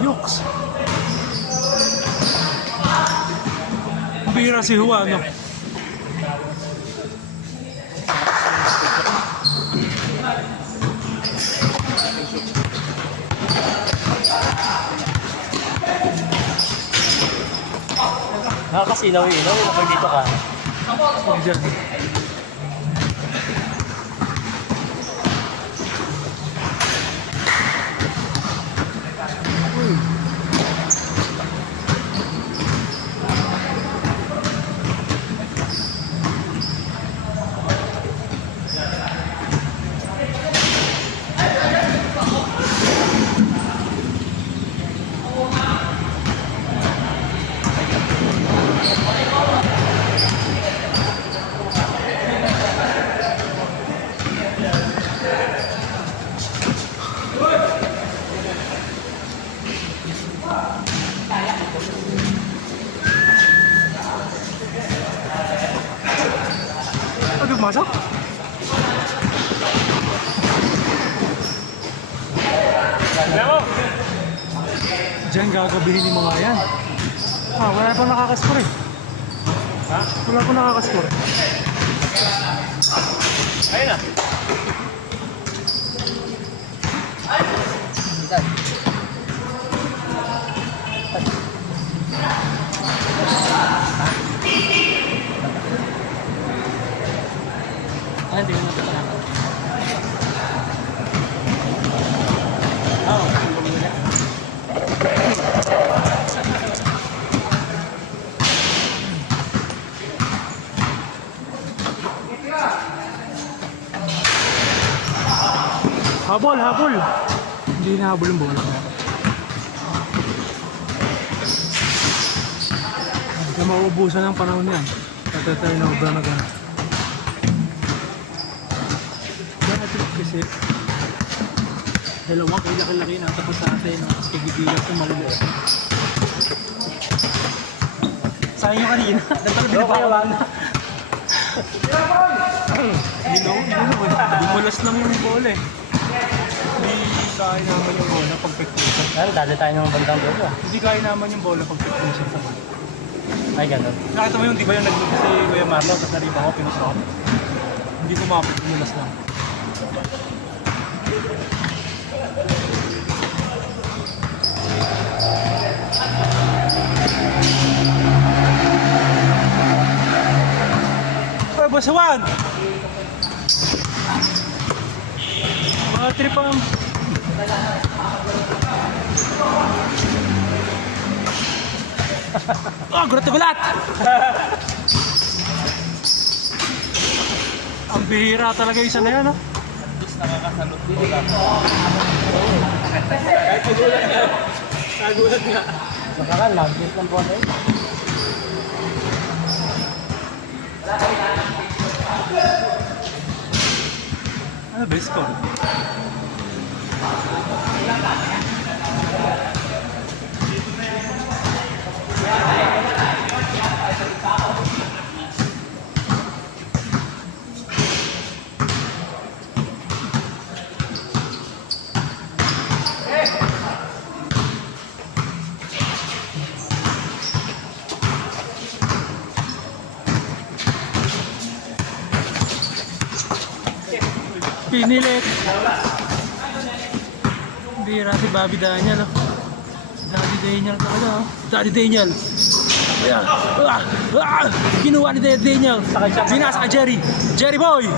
Yuks. Bira si Juan, no? Kasi ilaw-ilaw kapag dito ka. Huwag dyan. Aduh, masak? Diyan gagabihin yung mga yan. Wala pa nakakaskor eh. Ha? Wala pa nakakaskor. Ayun na. Hindi mo na ito. Habol, habol. Hindi na habol yung bola. Hindi ka mauubusan ng panahon yan. Tatatay na obra na gano'n. Kasi dalawang laki-laki na tapos sa atin tapos kagigilas ng maliliit. Sayang yung kanina. Dagdag binabawan na. Bumulas lang yung bola eh. Hindi kaya naman yung bola pag pagpusan. Dali tayo ng bandang bola. Hindi kaya naman yung bola pag pagpusan. Ay, gano'n. Nakita mo yung di ba yung nag-move si Kuya Marlo tapos nariba ko, pinusok. Hindi kumapit, bumulas lang. Ay, basawan! Mga tripang... Oh, gulat na gulat! Ang bihira talaga isa na yan, no? Nakakasalot din. Kahit nagulat nga. Nagulat nga. Sakaran, mag-hit ng bola eh. Ano ba yung score? Pinilit. Bira si Bobby Daniel, oh. Daddy Daniel talaga, oh. Daddy Daniel. Ayan. Kinuha ni Daddy Daniel. Binasa ka Jerry. Jerry boy.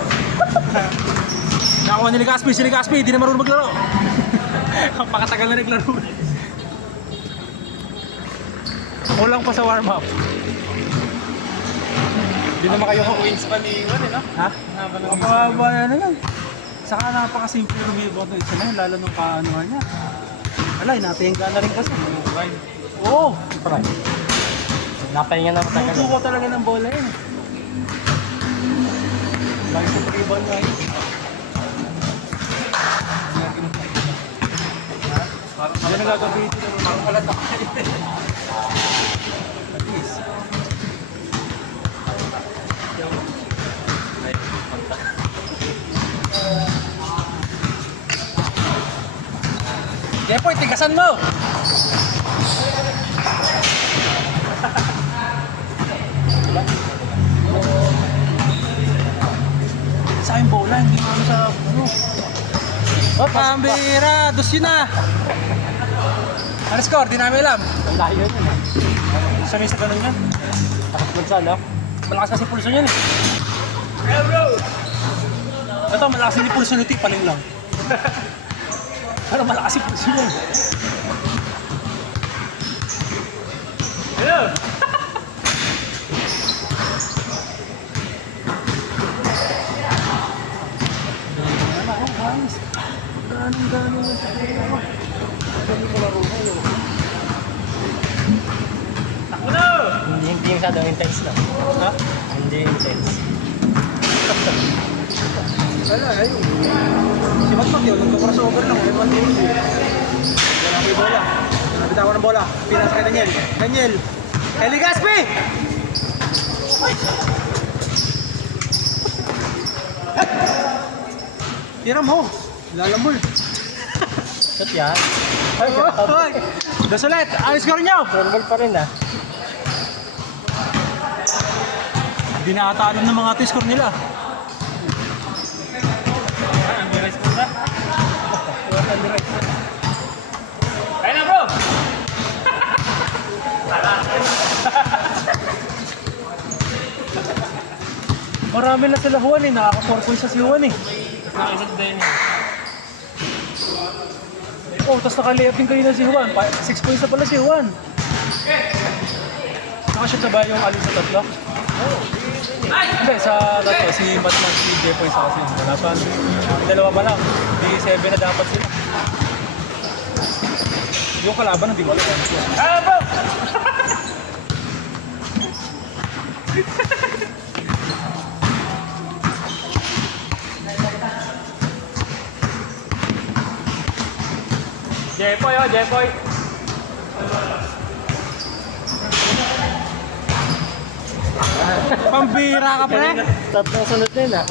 Nakakuha ni Ligaspi. Si Ligaspi, di na marunong maglaro. Ang pakatagal na naglaro. Kulang pa sa warm-up. Hindi naman kayo ka-wins pa ni Juan eh, no? Ha? Mababa na yan. Saka napakasimple rumibot ng isa na yun, lalo nung kaanuhan niya. Alay, natingka na rin kasi. Oo! Pray. Napahinga na matagal. Nusuko talaga ng bola yun. Lagi sa rebound na yun. Ano na gagawin ito? Parang kalat ako. At least. Jepoy, tigasan mo! Sa aking bola, hindi mo sa ano. Oh, pambira! Dos yun na! Ano score? Di namin alam. Ang layo yun eh. Sanay sa ganun yan. Takot magsala. Malakas kasi pulso niyan eh. Ito, malakas din yung pulso nito, paling lang. Pero malakas yung pulso niyan. Hello! Takbo na! Hindi masyadong intense na. Ha? Hindi intense. Wala, ayun. Si Matmat yun, nagka-crossover lang. Ayun, Matmat yun. Wala ko yung bola. Nabitawan ng bola. Pinasa kay Daniel. Daniel! Eli Gaspi! Tira mo. Lalamol. Shot yan. Ay, hoy! Das ulit! Ano score nyo? Normal pa rin ah. Hindi na ata alam ng mga ate score nila. Underize mo na? Underize mo. Kaya na bro! Marami na sila Juan eh. Nakaka-4 points sa si Juan eh. Nakisag din yun. Oh, tapos naka-layup din kayo na si Juan. 6 points na pala si Juan. Nakashoot na ba yung alin sa tatlo? Hindi, sa tatlo. Si Matman, si Jepoy sa kasi. Wala pa. Dalawa pa lang. Di 7 na dapat sila. Yung kalaban, hindi ko alam. Ah bro! Jepoy oh, Jepoy. Pambira ka pre! Tatlong sunod din ah.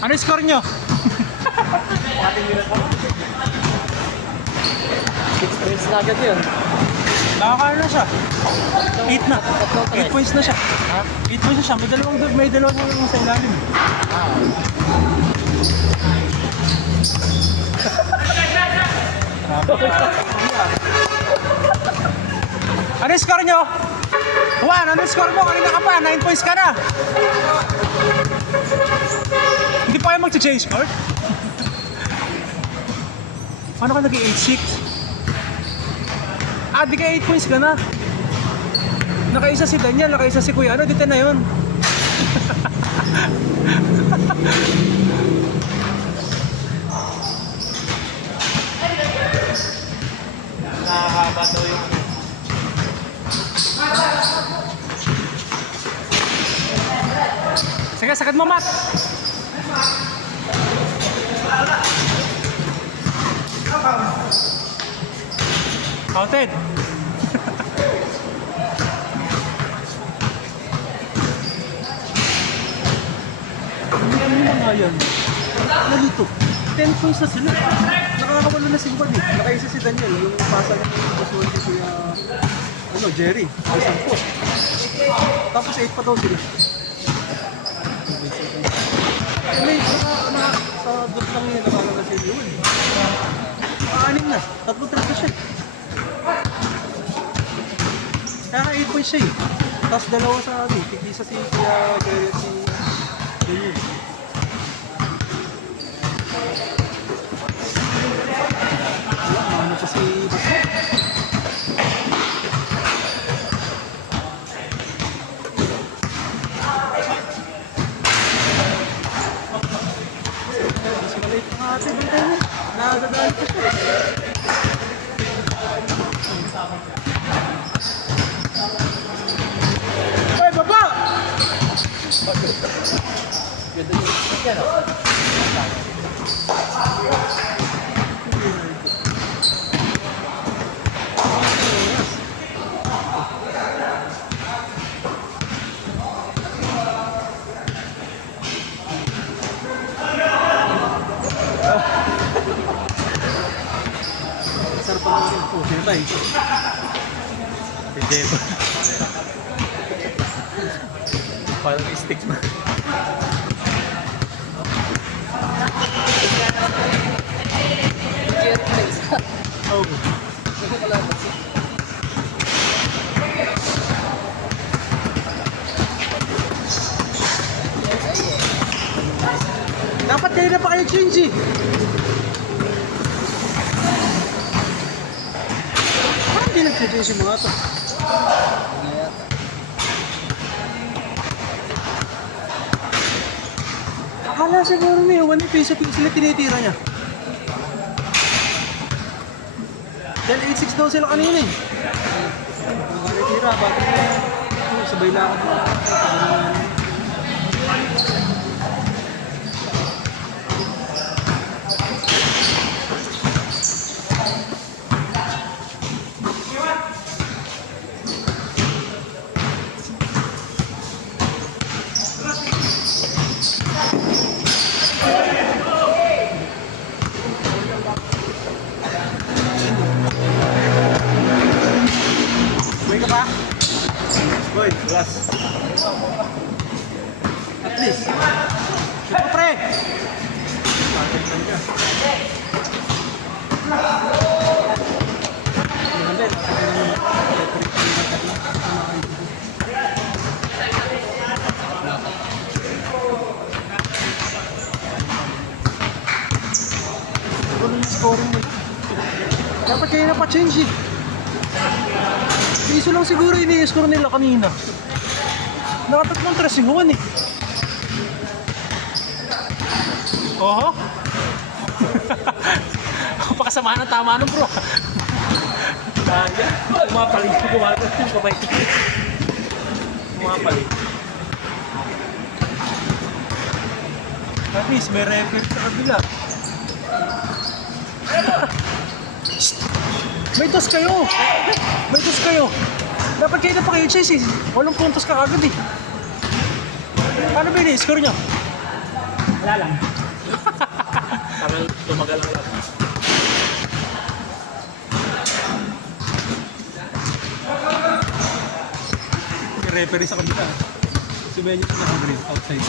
Ano yung score nyo? 6 points na agad yun. Nakakaano na siya. 8 na. Tatlong 8 points na siya. Ha? 8 points na siya. May dalawang sa ilalim. Ah. Ano yung score nyo? Juan, ano yung score mo? Kanina ka pa, 9 points ka na. Hindi pa kayo mag-change score? Paano ka naging 8-6? Ah, di ka 8 points ka na. Nakaisa si Daniel, nakaisa si Kuya. Ano, dito na yun. Nakakaba daw yung Sige, sagad mo, Matt. Counted. Ano na nga yan? Nalito. 10 points na sila. Nakakawala na si Juan eh. Nakaisa si Daniel. Yung pasa niya yung pasuhan si Kuya Jerry. Ay, 10. Tapos 8 pa daw sila. May sa dot lang yun, nakakala si Juan. Anim na. 3 siya. Kaya ka 8 points siya eh. Tapos dalawa sa atin. Tigisa si Kuya Jerry at si Daniel. Ano pa si Basko? Mas maliit ang atin ng tayo. Nakagadalit pa siya. Ay, baba! ganda yung yan o. Sarap Oh, sino tayo? Hindi ba? Parang stick na. Oh. Dapat kayo na pa kayo change eh. Parang hindi nag-change yung mga to. Akala siguro may 1 piso-piso sila tinitira niya. Dahil 8.6 daw sila kanina eh. Tinitira, bakit sabay lakad mo. Buhay ka pa? Boy, last. At least. Ito pre! Scoring mo. Dapat kayo na pa-change eh. Piso lang siguro ini-score nila kanina. Nakatatlong tresihuan eh. Oho. Pakasama ng tama nun bro. Kaya, umapalig ko gumagod yung kamay. Umapalig. At least may record sa kabila. May dos kayo! May dos kayo! Dapat kayo na pa kayo chase eh. 8 puntos ka agad eh. Paano ba yun score nyo? Wala lang. Parang tumagal lang lang. May referee sa kabila. Si Benyo sa naka-green outside.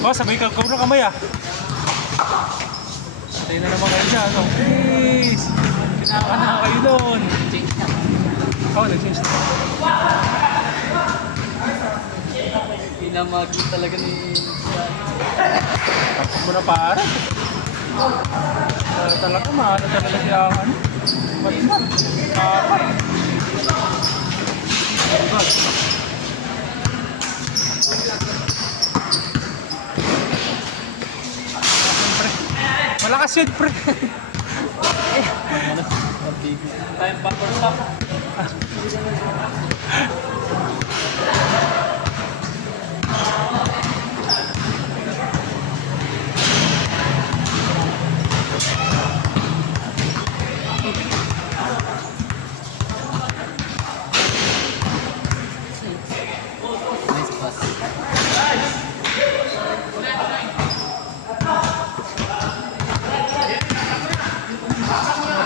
Oh, sabay ka, kubro kamay ah. Tayo na naman kayo dyan, oh. Please! Kinaka na kayo doon. Oh, nag-change na. Pinamagi talaga ni... Tapos mo na para. Talaga, mahalo talaga siya ang ano. Matman. Kapag. Malakas yun, pre. Time back or stop.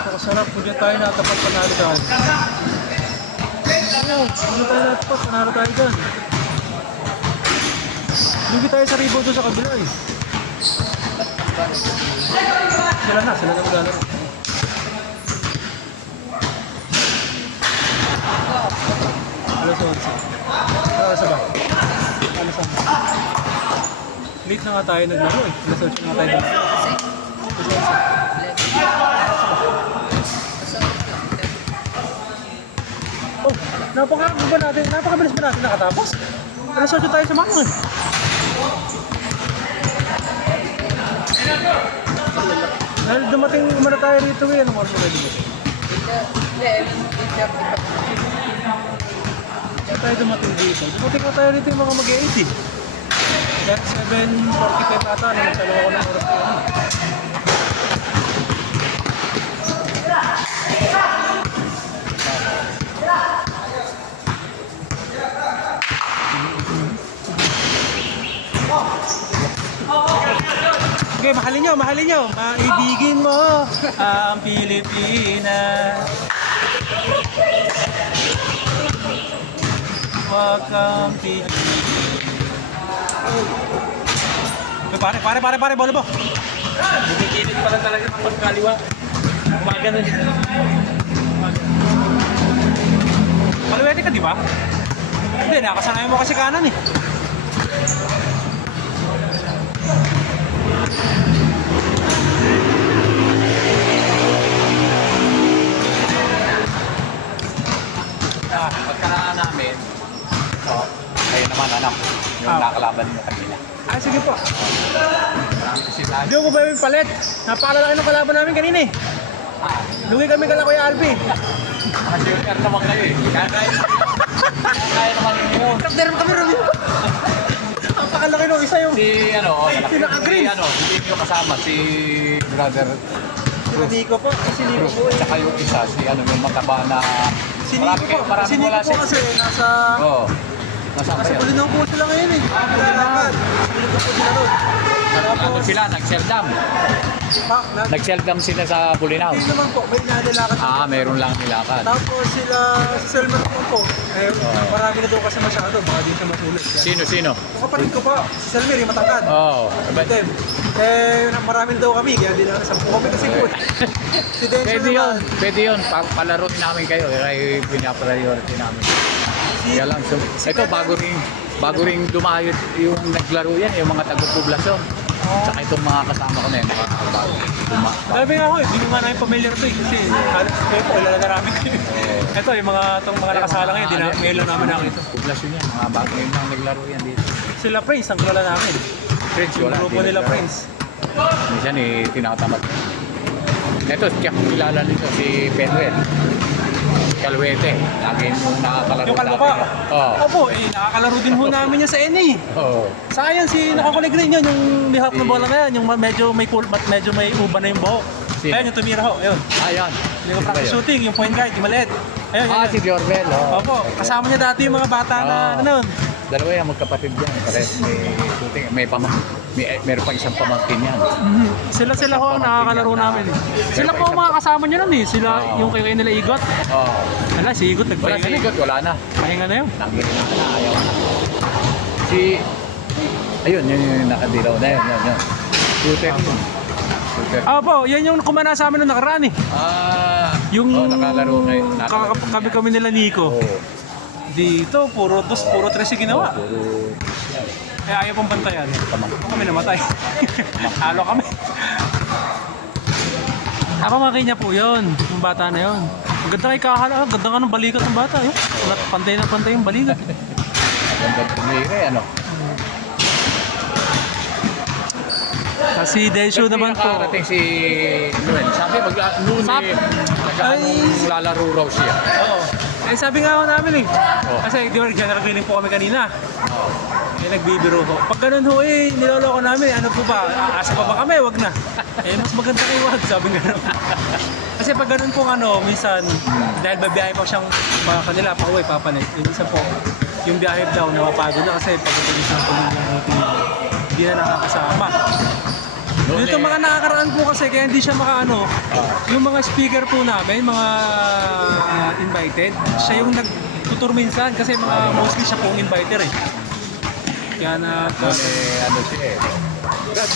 Napakasarap. Bigyan tayo na tapat panalo dyan. Oo, bigyan tayo na tapat panalo tayo dyan. Bigyan tayo sa rebound doon sa kabila eh. Sila na maglalaro. Alas 11. Alas ba? Alas 11. Late na nga tayo naglaro eh. Alas 11 na nga tayo naglaro. Oh, napakabilis ba natin nakatapos? Alas 8 tayo sa mga. Dahil dumating umano tayo rito eh, anong oras mo tayo dumating? Kaya tayo dumating dito. Dumating na tayo rito yung mga mag-80. Pero 7:45 ata, nagtanong ako ng oras ko. Okay, mahalin nyo. Maibigin mo ang Pilipinas. Huwag kang tigil. Pare, bolo mo. Bumikilit pala talaga ng pagkaliwa. Umaga na yan. Kaliwete ka, di ba? Hindi, nakasanayan mo kasi kanan eh. Pagkaraan namin, kayo naman anak, yung nakalaban mo kanina. Ah, sige po. Kasi tayo, Hindi mo ba yung palit? Napakalaki ng kalaban namin kanina eh. Lugi kami kala Kuya Albi. kasi yung naman kayo eh. Kaya naman yun. Trakder kami rin. Napakalaki nung isa yung Si pinaka-green. hindi nyo kasama, si brother Nico po. Si Nico Cruz. po eh. Tsaka yung isa, si yung mataba na... Si Nico po. Si Nico po kasi nasa... Oo. Nasaan Nasa kayo? Bulinaw po sila ngayon eh. Naglalakad. Bulinaw po sila doon. Ano sila? Nag-seldam. Nag-seldam sila sa Bulinaw. Hindi naman po. May nalalakad. Meron lang nilakad. Tapos sila, si Selma naman po. Eh, marami na daw kasi masyado. Baka din siya masulit. Sino? Yung kapatid ko po. Si Selma yung matangkad. Oo. Item. Marami na daw kami. Kaya di na sampu kami kasi po. Si Denso naman. Pwede yun. Palaro namin kayo. Kaya pinapriority namin. Kaya lang. Ito, bago rin dumayot yung naglaro yan, yung mga taga-poblasyon. Tsaka itong mga kasama ko na yun, bago Sabi nga ako eh, hindi nga namin familiar to eh. Kasi halos kayo po, kilala na namin. Ito, yung mga nakasala ngayon, mail lang namin nakita. poblasyon yan, mga bago yun lang naglaro yan dito. Sila Prince, ang kilala namin. Prince, Yung wala. grupo nila Prince. Minsan tinakatamad. Ito, tiyak kilala nito, si Penuel. Calvete, lagi yung nakakalaro. Yung kalbo ka? Oo. Opo, nakakalaro din ho namin yan sa NA eh. Oo. Sayang si nakakulig rin yun, yung lihap ng bola na yan, yung medyo may uba na yung buhok. Sino? Ayun, yung tumira ho, ayun. Ayan. Yung practice shooting, yung point guard, yung maliit. Ayun, yun. Si Jorbel. Opo, kasama niya dati yung mga bata na ano. Dalawa yan, magkapatid yan. Pares may shooting. Meron pa isang pamangkin yan. Sila ho ang nakakalaro namin eh. Sila po ang mga kasama niyo nun eh. Sila yung kayo nila Igot. Oo. Wala, si Igot Wala nagpahinga si na. Igot, wala na. Pahinga na yun. Nanggit na, ayaw na. Ayun, yun yung nakadilaw na yun. Shooter yun. Shooter. Opo, yan yung kumana sa amin nung nakaraan eh. Yung nakalaro kayo. kami nila Nico. Oo. Dito, puro 3 yung ginawa. Puro Kaya ayaw pang bantayan. Kung kami namatay. Halo kami. Ako makanya po yun, yung bata na yun. Ang ganda kay Kahala, ang ganda nga ng balikat ng bata. Yun. Pantay na pantay yung balikat. ganda tumira ano. Kasi Desyo naman po. Nakarating si Noel. Sabi, lalaro raw siya. Oo. Eh sabi nga ako namin eh. Oh. Kasi di ba general cleaning po kami kanina. Oo. Eh nagbibiro ko. Pag ganun ho eh, niloloko namin, ano po ba? Aasa pa ba kami? Wag na. Eh mas maganda kayo wag, sabi nga naman. Kasi pag ganun po minsan, dahil babiyahe pa siyang kanila, pa uwi, papanay. Yung isa po, yung biyahe daw, napapagod na kasi pag ng pamilya, hindi na nakakasama. Dito mga nakakaraan po kasi kaya hindi siya yung mga speaker po namin, mga invited, siya yung nagtutur minsan kasi mostly siya pong inviter eh. Kaya Ano siya eh. Brad,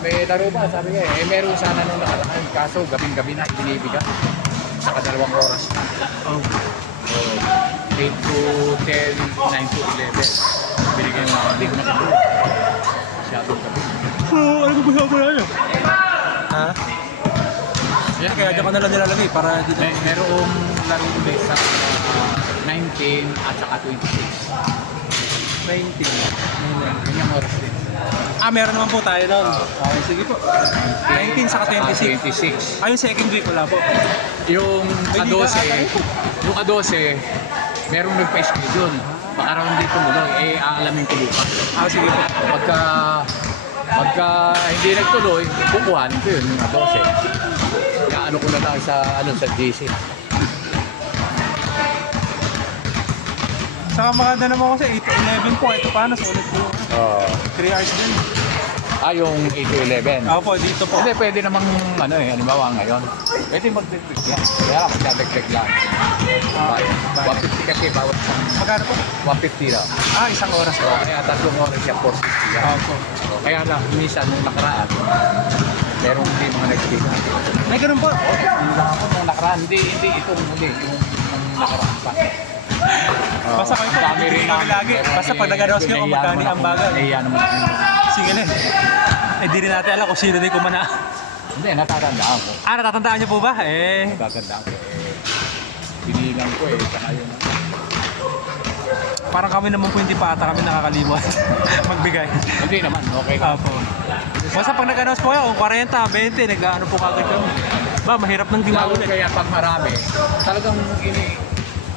may laro ba? Sabi niya eh. Meron sana nung nakaraan. Kaso gabing-gabi na ibinibigay. Saka 2 oras na. oh, 8 to 10, 9 to 11. Binigay mo ako. Hindi ko nakatulog. Masyadong gabi. ano ko ba na yun? Ha? Yeah, Kaya dyan ka nalang nilalagay para dito. Merong laro ulit sa 19 at saka 26. 19. Ganyang oras din. Meron naman po tayo nun. Okay, sige po. 19 saka 26. 26. Yung second week wala po. Yung A12, merong nagpa-schedule. baka raw hindi tumuloy, aalamin ko bukas. Sige po. Pagka hindi nagtuloy, kukuhanin ko yun, yung 12. Kaya ano ko na lang sa GC. Saka maganda naman kasi 8 to 11 po. Ito paano, sulit po. 3 hours din. Yung 8 to 11. Ako po, dito po. Hindi, pwede namang, halimbawa ngayon. Pwede mag-degdeg lang. Kaya lang, magdadegdeg lang. 150 kasi bawat isang, Magkano po? 150 lang. Isang oras po. Kaya 3 oras siya, 450 lang. Opo. Kaya lang, minsan nung nakaraan, merong hindi mga nagkita. May ganun po. Nung nakaraan, hindi itong muli, yung nakaraan pa. Basta kayo po, Dami rin kami lagi. Basta pag nag-announce nyo kung magkano ang bagal. naman. Sige din. Di rin natin alam kung sino din kumana. Hindi, natatandaan ko. Natatandaan nyo po ba? Natatandaan ko. Binilang ko saka yun. Parang kami naman po hindi pa ata kami nakakalimot magbigay. Hindi naman, okay ka. Apo. Basta pag nag-announce po yan, kung 40, 20, nag-ano po kagad kami. Mahirap nang di Lalo maulit. kaya pag marami, talagang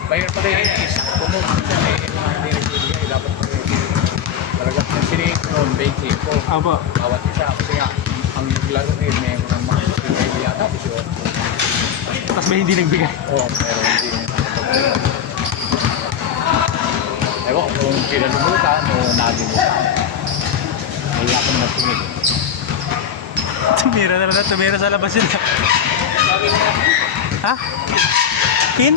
bayar pa rin isa. Kung hindi nagbibigay, dapat pa rin. Talagang sinihin noon, 20 po. Apo. Bawat isa. Kasi nga, ang naglaro may mga pinili yata. Tapos may hindi nagbigay. Oo, pero hindi naman. Ewan kung kinalimutan o nalimutan. Kaya ako na tumili. Tumira sa labas yun. Ha? Pin?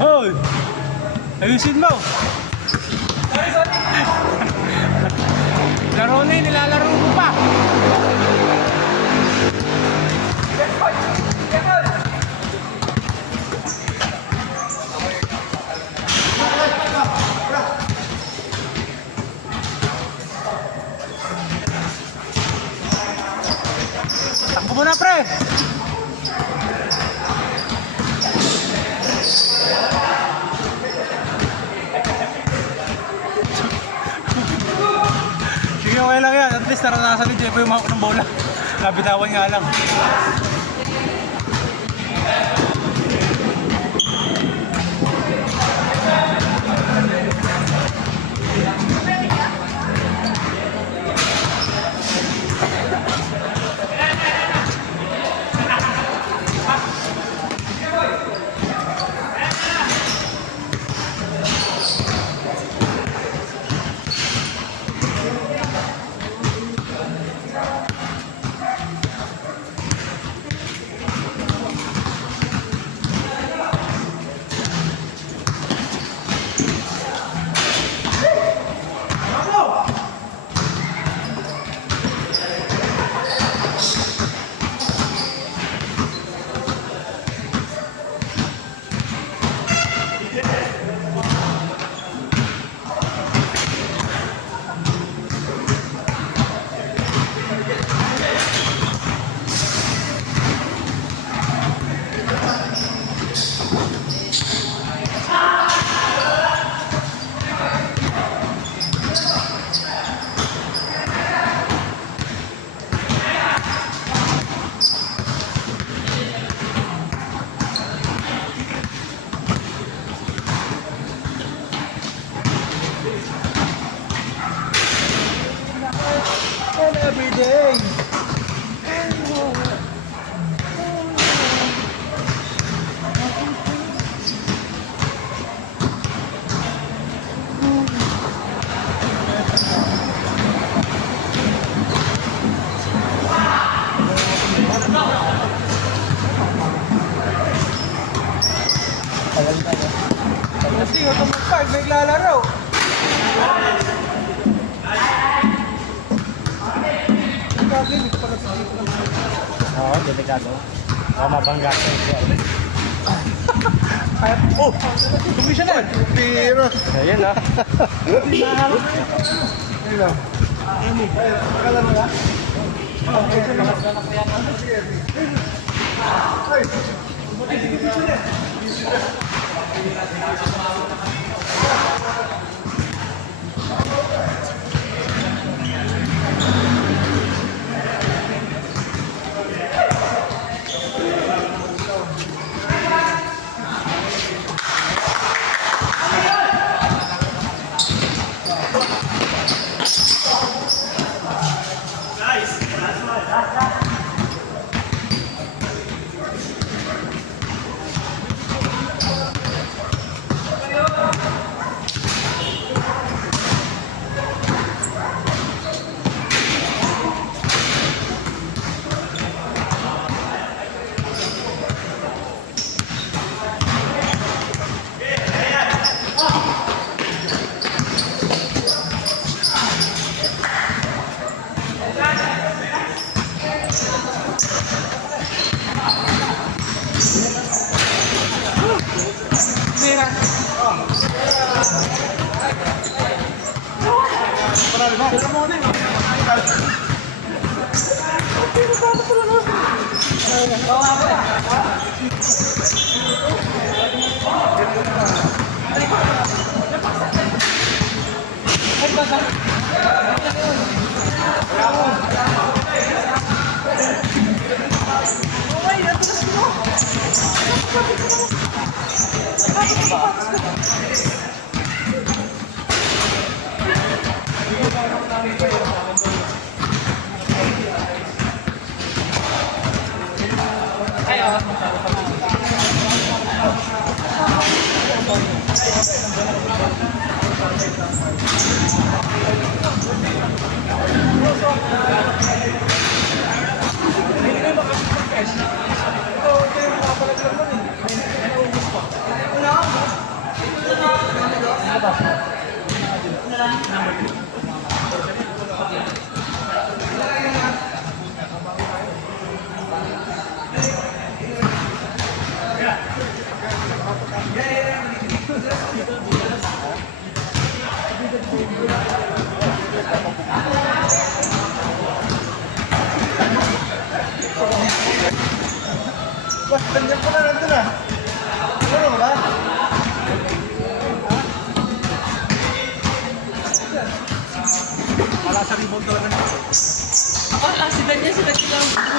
Hoy! Ayusin mo! Laro na yun, nilalaro mo pa! Takbo mo na, pre! Sige, okay lang yan. At least naranasan ni Jeff yung mahawak ng bola. Nabitawan nga lang. And every day. Kasi automatic naglalaro. Oo, delikado. Baka mabangga sa iyo. Oh! Commissioner! Tira! Ayun ah. Wah, ganyan ko na nandun ah. Ano ba? Wala sa rebound talaga nito. Oh, si Daniel lang.